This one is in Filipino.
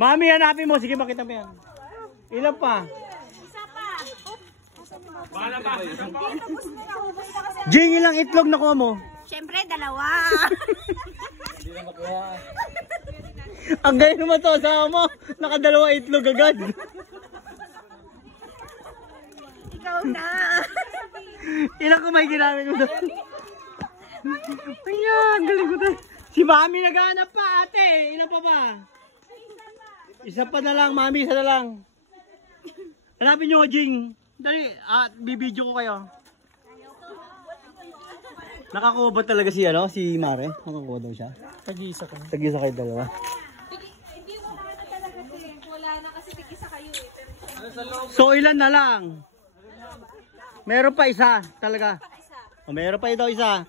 Mami, hanapin mo. Sige, makita mo yan. Ilan pa? Isa pa. Bahala pa. Jing, ilang itlog nakuha mo? Siyempre, dalawa. Ang galing naman to, asawa mo. Nakadalawa itlog agad. Ikaw na. Ilang kumay ginamit mo doon? Ayan, galing ko to. Si Mami naghahanap pa, ate. Ilan pa ba? Isa pa na lang, Mami. Isa na lang. Hanapin nyo, Jing. Dali, bibidyo ko kayo. Nakakuha ba talaga si, si Mare? Nakakuha daw siya? Tag-iisa ka. Tag-isa kayo dalawa. Hindi mo na talaga kasi. Wala na kasi tig-isa kayo eh. So, ilan na lang? Meron pa isa, talaga. Meron pa daw isa.